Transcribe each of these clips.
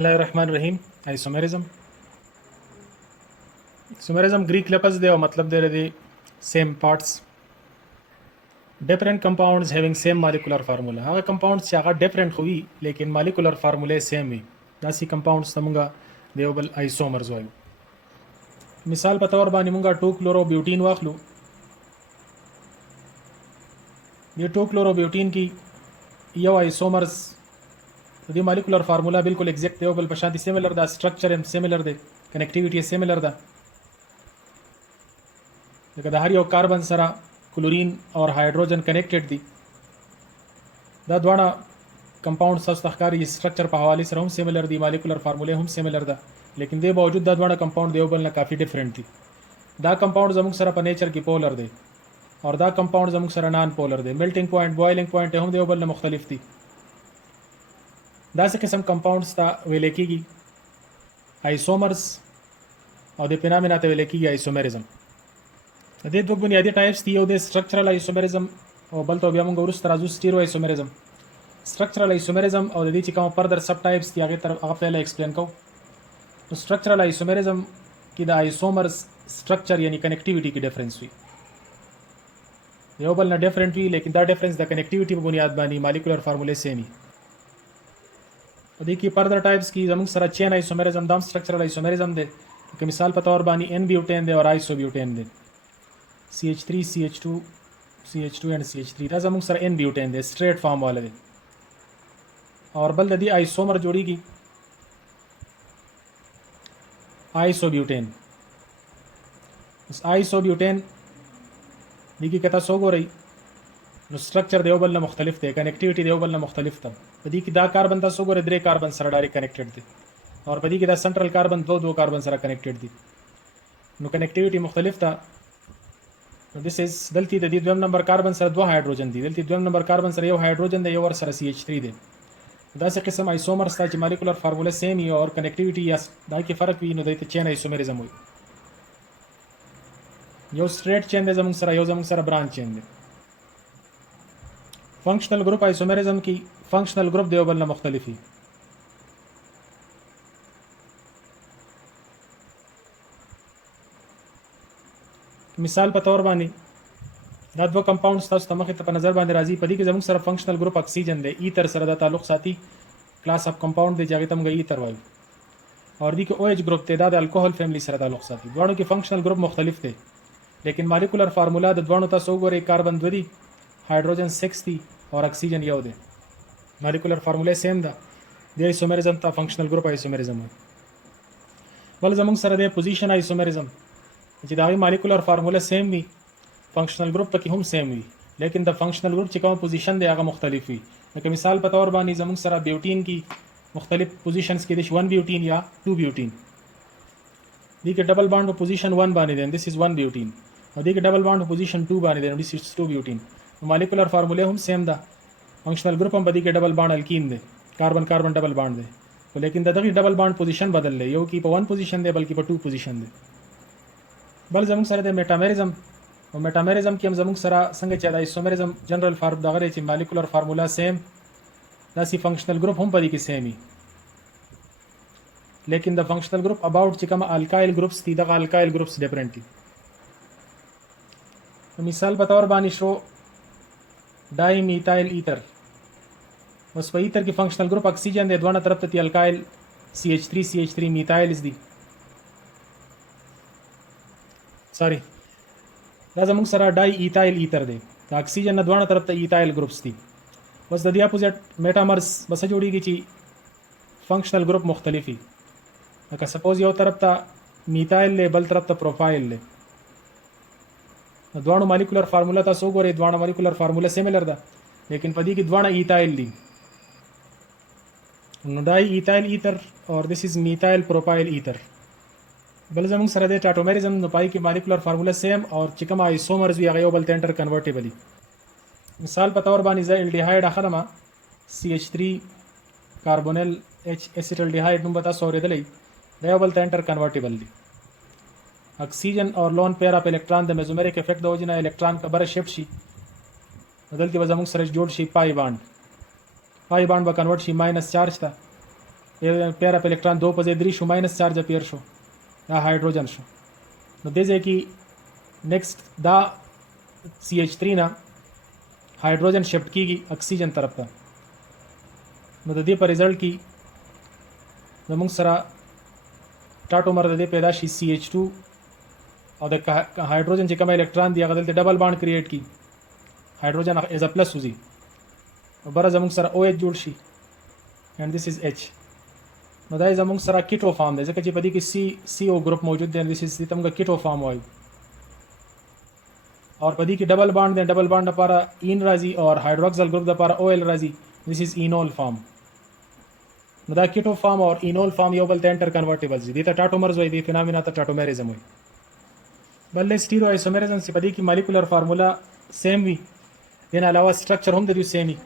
रहीम आइसोमेरिज्म सुमेरिज्म ग्रीक लफ्ज़ दे और मतलब दे रहे same parts different compounds having same molecular formula हाँ कंपाउंड्स चागा डिफरेंट हुई लेकिन मॉलिक्यूलर फार्मूले सेम हुई दासी कंपाउंड्स तमुंगा देवबल आइसोमर्स वायु मिसाल बतौर बानी मुंगा 2 क्लोरो ब्यूटीन वाखलू ये 2 क्लोरो ब्यूटीन की यो आइसोमर्स दी मॉलिक्यूलर फार्मूला बिल्कुल एग्जैक्ट देवबल पशांति सिमिलर दा स्ट्रक्चर एम सिमिलर दे कनेक्टिविटी सिमिलर दा हर यो कार्बन सरा क्लोरीन और हाइड्रोजन कनेक्टेड दी दा द्वाड़ा कंपाउंड सस्तकारी स्ट्रक्चर पर हवाले से हम सिमिलर दी मॉलिक्यूलर फार्मूले हम सिमिलर दा लेकिन दे बावजूद दा द्वाड़ा कंपाउंड देवबल ना काफ़ी डिफरेंट थी दा कंपाउंड जमुक सरा पर नेचर की पोलर दे और दा कंपाउंड जमुक सरा नॉन पोलर दे मेल्टिंग पॉइंट बॉइलिंग पॉइंट हम देवबल ना मुख्तलिफ थी दा से किस्म कंपाउंड्स ता वेले की आइसोमर्स और दे पिना मिना वेले की आइसोमेरिज्म दे दो बुनियादी टाइप्स थी दे स्ट्रक्चरल आइसोमेरिज्म और बल तो हम उस तरह स्टीरो आइसोमेरिज्म स्ट्रक्चरल आइसोमेरिज्म और दी चिका फर्दर सब टाइप्स थी आगे तरफ आप पहले एक्सप्लेन करो तो स्ट्रक्चरल आइसोमेरिज्म की द आइसोमर्स स्ट्रक्चर यानी कनेक्टिविटी की डिफरेंस हुई योबल ना डिफरेंट हुई लेकिन द डिफरेंस द कनेक्टिविटी पर बुनियाद बानी मॉलिक्यूलर फार्मूले सेम ही देखिए फर्दर टाइप्स की जमुक सरा चेन आइसोमेरिज्म दम स्ट्रक्चरल आइसोमेरिज्म दे कि मिसाल पतौर बानी एन ब्यूटेन दे और आइसोब्यूटेन दे CH3 CH2 CH2 and CH3 दा जमुक सरा एन ब्यूटेन दे स्ट्रेट फॉर्म वाले दे और बल दी आइसोमर जोड़ी की आइसोब्यूटेन आइसोब्यूटेन दी की कहता सोगो रही स्ट्रक्चर देवबल ना मुख्तलिफ थे कनेक्टिविटी देवबल ना मुख्तलिफ था बदी की दा कार्बन था सोगो रे कार्बन सरा डायरेक्ट कनेक्टेड थे और बदी की दा सेंट्रल कार्बन दो कार्बन सरा कनेक्टेड थी नो कनेक्टिविटी मुख्तलिफ था दिस इज दलती दी द्वम नंबर कार्बन सर दो हाइड्रोजन दी दलती द्वम नंबर कार्बन सर यो हाइड्रोजन दे यो और सर CH3 दे दा से किस्म आइसोमर्स था मॉलिक्यूलर फार्मूला सेम ही और कनेक्टिविटी या दा की फर्क भी नो दैते चेन आइसोमेरिज्म हुई यो स्ट्रेट चेन दे जमुक सर यो जमुक सर ब्रांच चेन दे फंक्शनल ग्रुप आइसोमेरिज्म की फंक्शनल ग्रुप देवबल ना मुख्तलिफ ही मिसाल बतौर बानी दा दो कंपाउंड्स था तमखे तप नजर बांधे राजी पदी के जमुक सर फंक्शनल ग्रुप ऑक्सीजन दे ईथर सर दा ताल्लुक साथी क्लास ऑफ कंपाउंड दे जागे तम गई ईथर वायु और दी के OH ग्रुप तेदाद अल्कोहल फैमिली सर ताल्लुक साथी दोनों के फंक्शनल ग्रुप मुख्तलिफ थे लेकिन मॉलिक्यूलर फार्मूला दोनों था सोगोर एक कार्बन द्वदी हाइड्रोजन 6 थी और ऑक्सीजन यो दे मॉलिक्यूलर फार्मूले सेम था दे आइसोमेरिज्म था फंक्शनल ग्रुप आइसोमेरिज्म बल जमुक सर दे पोजीशन आइसोमेरिज्म जिदावी मॉलिक्यूलर फार्मूला सेम भी फंक्शनल ग्रुप तक हम सेम हुई लेकिन द फंक्शनल ग्रुप चिका पोजीशन दे आगा मुख्तलिफ हुई लेकिन मिसाल बतौर बानी जमुक सरा ब्यूटीन की मुख्तलिफ पोजीशंस की दिश 1 ब्यूटीन या 2 ब्यूटीन दी के डबल बॉन्ड पोजीशन 1 बानी देन दिस इज 1 ब्यूटीन और दी के डबल बॉन्ड पोजीशन 2 बानी then this is 2 butene molecular फार्मूले हम सेम दा फंक्शनल ग्रुप हम बदी के डबल बॉन्ड अल्कीन दे कार्बन कार्बन डबल बॉन्ड दे तो लेकिन दगी डबल बॉन्ड पोजीशन बदल ले यो की 1 पोजीशन दे बल्कि 2 पोजीशन दे बल जमुक सर दे मेटामेरिज्म और मेटामेरिज्म की हम जमुक सरा संग चादा आइसोमेरिज्म जनरल फार्म दगरे ची मॉलिक्यूलर फार्मूला सेम दासी फंक्शनल ग्रुप हम पदी की सेम ही लेकिन द फंक्शनल ग्रुप अबाउट चिकम अल्काइल ग्रुप्स थी दगा अल्काइल ग्रुप्स डिफरेंट थी तो मिसाल बतौर बानी शो डाई मीथाइल ईथर बस वही ईथर की फंक्शनल ग्रुप ऑक्सीजन दे दोनों तरफ थी अल्काइल CH3 मीथाइल इस दी सॉरी जमुक सरा डाई ईथाइल ईथर दे ऑक्सीजन न दोनों तरफ ईथाइल ग्रुप्स थी बस दी अपोजिट मेटामर्स बस जोड़ी की ची फंक्शनल ग्रुप मुख्तलिफ ही अगर सपोज यो तरफ था मीथाइल ले बल तरफ था प्रोफाइल ले दोनों मॉलिक्यूलर फार्मूला था सोगो रे दोनों मॉलिक्यूलर फार्मूला सिमिलर था लेकिन पदी की दोनों ईथाइल ली डाई ईथाइल ईथर और this is methyl propyl ether बल जमुक सर दे टाटोमेरिज्म नुपाई की मॉलिक्यूलर फार्मूला सेम और चिकम आइसोमर्स भी आगे बल इंटर कन्वर्टेबली मिसाल बतौर बानी एल्डिहाइड अखरमा CH3 कार्बोनिल H एसिटल्डिहाइड नुम बता सौरे दलई बल इंटर कन्वर्टेबली ऑक्सीजन और lone pair of electron the mesomeric effect दो जिना इलेक्ट्रॉन का बड़ा शिफ्ट शी बदल की वजमुक सर जोड़ शी पाई बांड ब कन्वर्ट शी माइनस चार्ज था پیر اپ الکترون 2 په ځای 3 شو ماینس چارج پیر شو دا هایدروجن شو نو دې ځای کې نیکسٹ دا CH3 نه هایدروجن شفت کیږي اکسیجن طرف ته نو د دې په ریزلټ کې زموږ سره ټاټومر د دې پیدا شي CH2 او د هایدروجن چې کوم الکترون دی هغه دلته ډبل بانډ کریټ کی هایدروجن از ا پلس وزي او بره زموږ سره OH جوړ شي and this is H نو دا زموږ سره کیټو فارم دی ځکه چې په دې کې CO ګروپ موجود دی this is تمګه کیټو فارم وایو اور په دې کې ډبل بانډ دی ډبل بانډ لپاره این راځي او هایدروکسل ګروپ لپاره OL راځي this is enol form نو دا کیټو فارم او انول فارم یو بل ته انټر کنورټیبلز دي ته ټاټومرز وایي دي فینامینا ته ټاټومریزم وایي بل اسټیرو آیسومریزم چې په دې کې مالیکولر فارمولا سیم وي دین علاوه سټرکچر هم د دې سیم وي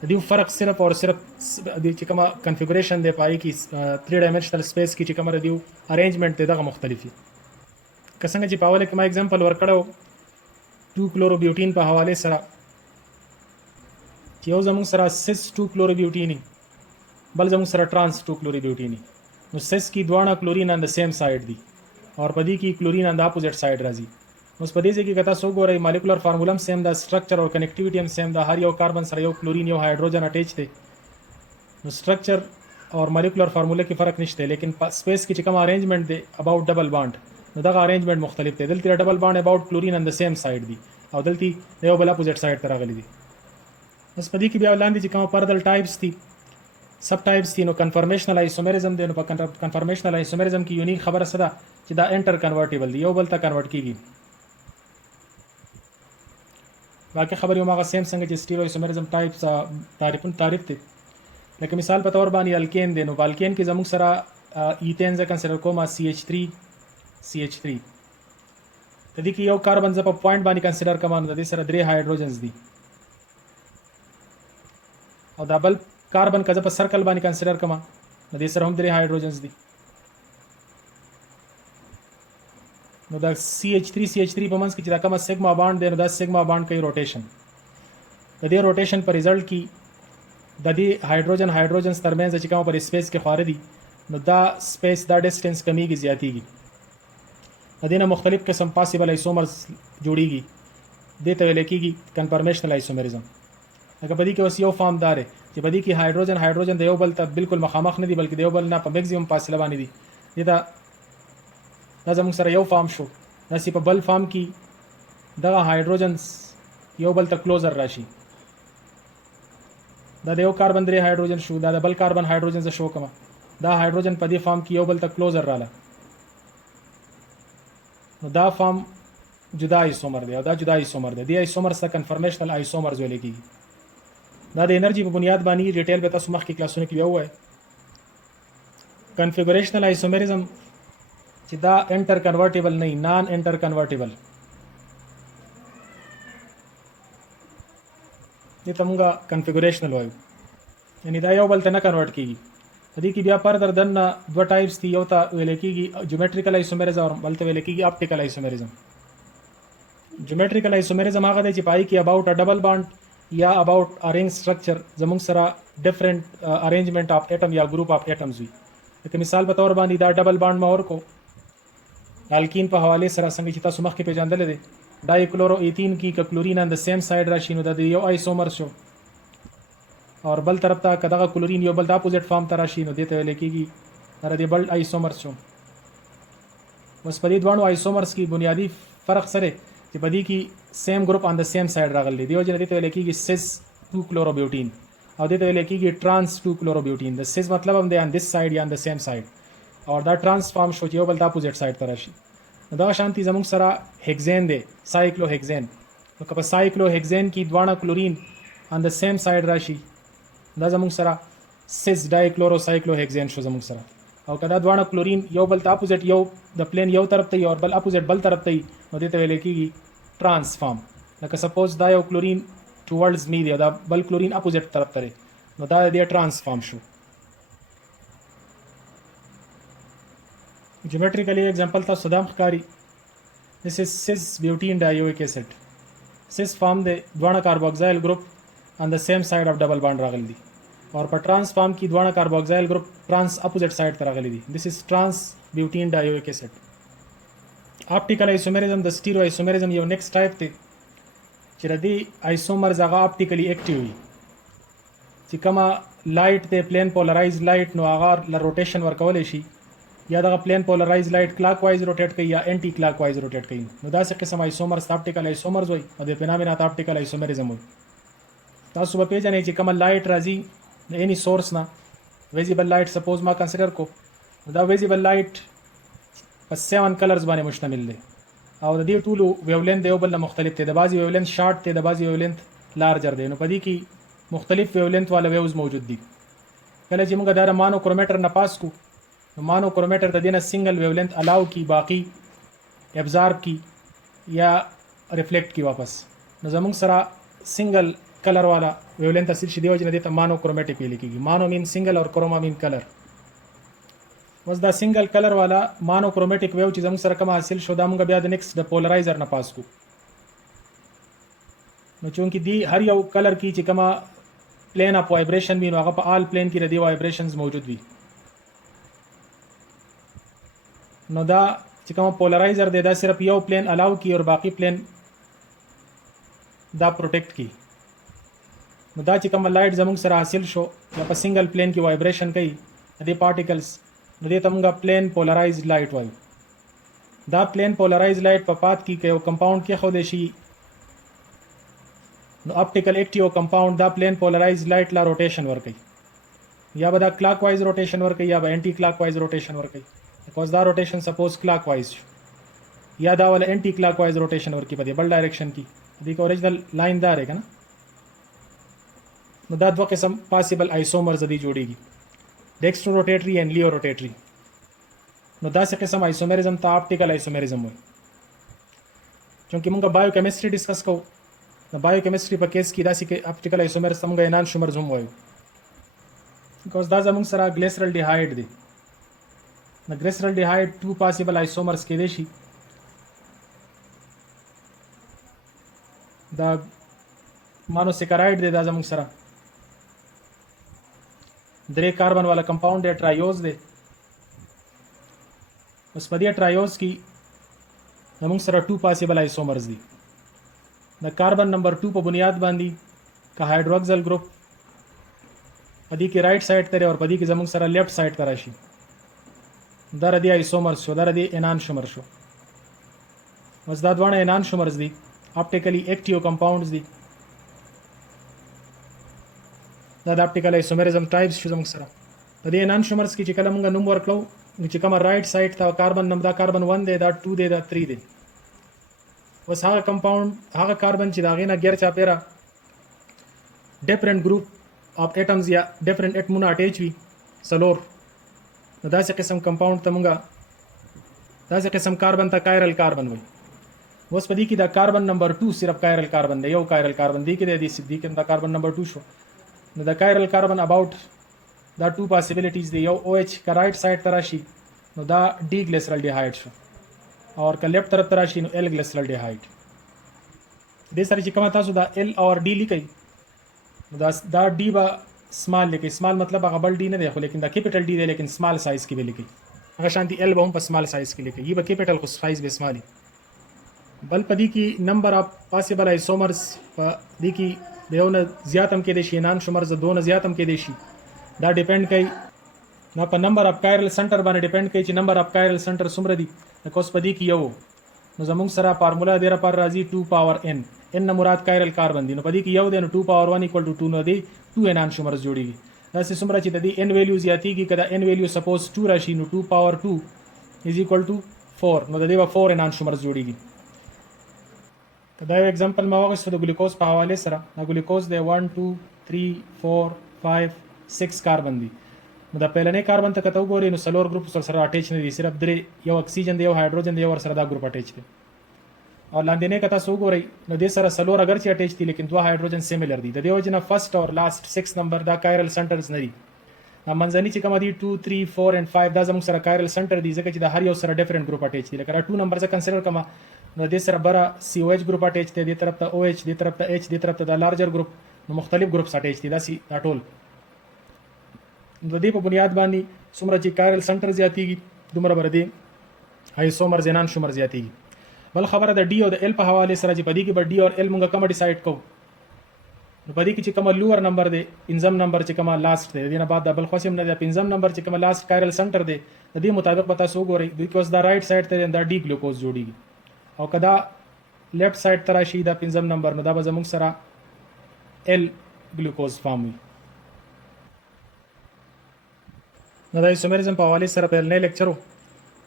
د دې فرق صرف او صرف د چې کومه کنفیګوریشن دی پای کې 3 ډایمنشنل سپیس کې چې کومه د ارینجمنت دی دغه مختلفي که څنګه چې په اوله کې ما اگزامپل ورکړو 2 کلوروبیوټین په حواله سره چې یو زموږ سره سس 2 کلوروبیوټینی بل زموږ سره ټرانس 2 کلوروبیوټینی نو سس کې دواړه کلورین ان د سیم سایډ دي اور په دې کې کلورین ان د اپوزیټ سایډ راځي نو په دې کې کته سو ګورئ مالیکولر فارمولا هم سیم دا سټرکچر او کنیکټیویټي هم سیم دا هر یو کاربن سره یو کلورین یو هایدروجن اٹیچ دي نو سټرکچر اور مالیکولر فارمولا کې فرق نشته لیکن سپیس کې چې کوم ارینجمنت دی اباوت ډبل بانډ نو دا ارینجمنت مختلف دی دلته ډبل بانډ اباوت کلورین ان د سیم سایډ دي او دلته یو بل اپوزیټ سایډ ته راغلي دي بس په دې کې بیا لاندې چې کوم پردل ټایپس دي سب ټایپس دي نو کنفرمیشنل آیسومریزم دی نو په کنفرمیشنل آیسومریزم کې یونیک خبره څه ده چې دا انټر کنورټیبل دی یو بل ته کنورټ کیږي باقي خبرې هم هغه سیم څنګه چې سټیرو آیسومریزم ټایپس تعریف دي لکه مثال په تور باندې الکین دی نو الکین کې زموږ سره ایتین ځکه کنسیډر کوم CH3 د دې کې یو کاربن ز په پوینټ باندې کنسیډر کوم نو د دې سره 3 هایدروجنز دي او دا بل کاربن کزه په سرکل باندې کنسیډر کما نو دې سره هم 3 هایدروجنز دي نو دا CH3 په منځ کې چې دا کومه سیګما بانډ دی نو دا سیګما بانډ کوي روټیشن د دې روټیشن په ریزلټ کې د دې هایدروجنز ترمنځ چې کومه پر سپیس کې خارج دي نو دا سپیس دا ډیسټنس کمیږي زیاتیږي د دې نه مختلف قسم پاسیبل آیسومرز جوړیږي دې ته ویل کېږي کنفرمیشنل آیسومریزم لکه په دې کې اوس یو فارم دار چې په دې کې هایدروجن د یو بل ته بالکل مخامخ نه دي بلکې د یو بل نه په میکسیمم فاصله باندې دي دا زموږ سره یو فارم شو داسې په بل فارم کې دغه هایدروجنز یو بل ته کلوزر راشي دا د یو کاربن 3 هایدروجن شو دا د بل کاربن هایدروجن ز شو کما دا هایدروجن په دې فارم کې یو بل ته کلوزر رااله نو دا فارم جدا ایسومر دی او دا جدا ایسومر دی د ایسومر سره کنفرمیشنل ایسومرز ویل کېږي دا د انرژي په بنیاد باندې ډیټیل به تاسو مخکې کلاسونه کې وایي کنفیګوریشنل آیسومریزم چې دا انټر کنورټیبل نه نان انټر کنورټیبل دې ته موږ کنفیګوریشنل وایو یعنی دا یو بل ته نه کنورټ کیږي دې کې بیا فردر دن دوه ټایپس دي یو ته ویل کېږي جیومټریکل آیسومریزم او بل ته ویل کېږي اپټیکل آیسومریزم جیومټریکل آیسومریزم هغه دی چې پای کې اباوت ا ډبل بانډ یا اباوت ارینج سټرکچر زموږ سره ډیفرنٹ ارینجمنٹ اف اټم یا گروپ اف اټمز وي لکه مثال په تور باندې دا ډبل بانډ مور کو الکین په حواله سره څنګه چې تاسو مخکې پیژندل دي ډای کلورو ایتین کې ک کلورین ان د سیم سایډ راشي نو د یو ایسومر شو اور بل طرف ته کداغه کلورین یو بل د اپوزیټ فارم ته راشي نو دته ویل کېږي دا د بل ایسومر شو اوس په دې دوه ایسومرز کې بنیادی فرق سره چې په دې کې سیم ګروپ ان د سیم سایډ راغلي دی او جن دته ویل کېږي سس 2 کلوروبیوټین او دته ویل کېږي ټرانس 2 کلوروبیوټین د سس مطلب هم دی ان دس سایډ یا ان د سیم سایډ اور دا ټرانس فارم شو چې یو بل د اپوزیټ سایډ ته راشي دا شانتي زموږ سره هیکزین دی سایکلو هیکزین نو که په سایکلو هیکزین کې دوه کلورین ان د سیم سایډ راشي دا زموږ سره سس ډای کلورو سایکلو هیکزین شو زموږ سره او کدا دوه کلورین یو بل ته اپوزیټ یو د پلین یو طرف ته او بل اپوزیټ بل طرف ته نو دته ویل کېږي ټرانس فارم لکه سپوز دا یو کلورین ټوورډز می دی دا بل کلورین اپوزیټ طرف ته نو دا د ټرانس فارم شو geometrically example تاسو دام ښکاری this is cis butene dioic acid cis form the دوه carboxyl group on the same side of double bond راغلی دي और په ट्रांस فارم کې دوه کاربوکسایل ګروپ ट्रांस اپوزیټ سایډ ته راغلي دي. दिस از ट्रांस بیوټین ډایویک اسید. اپټیکل ایسومریزم د سټیرو ایسومریزم یو نیکسټ ټایپ دی چې د دې ایسومرز هغه اپټیکلی اکټیو وي چې کومه لایټ ته پلین پولرایز لایټ نو هغه ل روټیشن ورکول شي یا دغه پلین پولرایز لایټ کلاک وایز روټیټ کوي یا انټي کلاک وایز روټیټ کوي. نو داسې قسم ایسومرز اپټیکل ایسومرز وي او د فینامنا اپټیکل ایسومریزم وي. تاسو په پیژنئ چې کومه لایټ راځي د اني سورس نه ویزیبل لایټ سپوز ما کنسیډر کو دا ویزیبل لایټ په 7 کلرز باندې مشتمل دی او د دې ټولو ویولنت یو بل مختلف دی. د بعضي ویولنت شارټ دی د بعضي ویولنت لارجر دی. نو په دې کې مختلف ویولنت والا ویوز موجود دي. کله چې موږ دا مانو کرومیټر نه پاس کو نو مانو کرومیټر د دینه سنگل ویولنت الاو کی باقی ابزارب کی یا ریفلیکټ کی واپس. نو زموږ سره سنگل کلر والا ویولنت اصل شې دی وجه نه دي ته مانو کرومیټک ویل کیږي. مانو مین سنگل اور کروما مین کلر. وس دا سنگل کلر والا مانو کرومیټک ویو چې زموږ سره کوم حاصل شو دا موږ بیا د نیکسټ د پولرایزر نه پاس کو. نو چونکی دی هر یو کلر کی چې کومه پلین اپ وایبریشن وي نو هغه په آل پلین کې د دې وایبریشنز موجود وي. نو دا چې کوم پولرایزر دی دا صرف یو پلین الاو کی اور باقی پلین دا پروټیکټ کی. نو دا چې کوم لایټ زموږ سره حاصل شو یا په سنگل پلین کې وایبریشن کوي د دې پارټیکلز نو دې ته موږ پلین پولرایزډ لایټ وایو. دا پلین پولرایزډ لایټ په پات کې یو کمپاوند کې خو دې شي نو اپټیکل اکټیو کمپاوند دا پلین پولرایزډ لایټ لا روټیشن ور کوي یا به دا کلاک وایز روټیشن ور کوي یا به انټي کلاک وایز روټیشن ور کوي. بیکاز دا روټیشن سپوز کلاک وایز یا دا ول انټي کلاک وایز روټیشن ور کوي په دې بل ډایرکشن کې. دې کو اوریجنل لاین دا رہے کنه. نو دا دوه قسم پاسیبل ایسومرز دي جوړیږي ډیکسټرو روټیټری اینڈ لیو روټیټری. نو دا څه قسم ایسومریزم ته اپټیکل ایسومریزم وایي. چونکه موږ بایو کیمستري ډیسکس کوو نو بایو کیمستري په کیس کې داسې کې اپټیکل ایسومرز موږ انان شومرز هم وایو. بیکاز دا زموږ سره ګلیسرل ډیهایډ دی. نو ګلیسرل ډیهایډ ټو پاسیبل ایسومرز کې دی شي. دا مانوسیکرایډ دی دا زموږ سره 3 کاربن والا کمپاوند دی ټرایوز دی. اوس په دې ټرایوز کې زموږ سره 2 پاسیبل ایسومرز دي. د کاربن نمبر 2 په بنیاد باندې کا هایدروکسل گروپ په دې کې رائټ سایډ ته او په دې کې زموږ سره لیفټ سایډ ته راشي. دا ردی ایسومرز شو دا ردی انان شومر شو. اوس دا دوه انان شومرز دي اپټیکلی اکټیو کمپاوندز دي. دا د اپټیکل ایسومریزم ټایپس شو زموږ سره. د دې انان شومرز کې چې کله موږ نوم ورکړو چې کومه رائټ سایډ ته کاربن نمبر دا کاربن 1 دی دا 2 دی دا 3 دی. اوس هغه کمپاوند هغه کاربن چې دا غینه غیر چا پیرا ډیفرنٹ ګروپ اف اټمز یا ډیفرنٹ اټمونه اٹیچ وي سلور نو داسې قسم کمپاوند ته موږ داسې قسم کاربن ته کایرل کاربن وایي. اوس په دې کې دا کاربن نمبر 2 صرف کایرل کاربن دی یو کایرل کاربن دی کې د دې سیدی کې دا کاربن نمبر 2 شو. نو د کایرل کاربن اباوت دا 2 پاسیبلیټیز دی یو او ایچ کا رائټ سایډ ته راشي نو دا ډي ګلیسرل ډیهایډ شو اور که لیفټ طرف ته راشي نو ال ګلیسرل ډیهایډ. دې سره چې کومه تاسو دا ال اور ډي لیکئ نو دا ډي با سمال لیکئ. سمال مطلب هغه بل ډي نه دی خو لیکن دا کیپټل ډي دی لیکن سمال سایز کې به لیکئ. هغه شانتي ال به هم په سمال سایز کې لیکئ. یہ به کیپټل خو سایز به سمالي. بل پدې کې نمبر اف پاسیبل ایسومرز په دې کې د یو نه زیات هم کې دي شي نان شومرز 2 نه زیات هم کې دي شي. دا ډیپند کوي نو په نمبر اف کایرل سنټر باندې ډیپند کوي چې نمبر اف کایرل سنټر څومره دي. نو کوس پدې کې یو نو زموږ سره فارمولا دی را پر راځي 2 پاور n n مراد کایرل کاربن دي. نو پدې کې یو دی نو 2 پاور 1 = 2 نو دی 2 نان شومرز جوړیږي. دا څومره چې د دې n ویلیو زیاتیږي کدا n ویلیو سپوز 2 راشي نو 2 پاور 2 = 4 نو د دې 4 نان شومرز جوړیږي. دا یو एग्जांपल ما واغښت د ګلوکوز په حواله سره. دا ګلوکوز د 1 2 3 4 5 6 کاربن دي. نو دا پهلنې کاربن ته کته وګورئ نو سلور ګروپ سره اٹیچ نه دي صرف درې یو اکسیجن دی یو هایدروجن دی ور سره دا ګروپ اٹیچ دي. اور لاندې نه کته سو وګورئ نو د سره سلور اگر چې اٹیچ دي لیکن دوه هایدروجن سیمیلر دي. د دې وجنه فرست اور لاست 6 نمبر دا کایرل سنټرز نه دي. منځنی چې کوم دي 2 3 4 and 5 دا زموږ سره کایرل سنټر دي ځکه چې د هر یو سره ډیفرنٹ ګروپ اٹیچ دي. لکه 2 نمبر څخه کنسیډر کما نو د سره برا سی او ایچ ګروپ اٹیچ دی. د طرف ته او ایچ د طرف ته ایچ د طرف ته د لارجر ګروپ نو مختلف ګروپس اٹیچ دي. دا سی دا ټول د دې په بنیاد باندې څومره چې کایرل سنټر زیاتیږي دومره به د آیسومر زینان شمر زیاتیږي. بل خبره د ډي او د ال په حواله سره چې په دې کې به ډي او ال مونږ کومه ډیسایډ کوو، نو په دې کې چې کومه لوور نمبر دی پنځم نمبر چې کومه لاست دی، دې نه بعد د بل خوسم نه دی پنځم نمبر چې کومه لاست کایرل سنټر دی د دې مطابق به تاسو وګورئ بیکاز دا رائټ سایډ ته دا ډي ګلوکوز جوړیږي او کدا لیفټ سایډ ته راشي دا پنځم نمبر نو دا به زموږ سره ال ګلوکوز فارم وي. نو د ایسومریزم په حواله سره په نه لیکچرو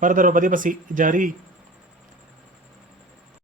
فردر په دې پسې جاری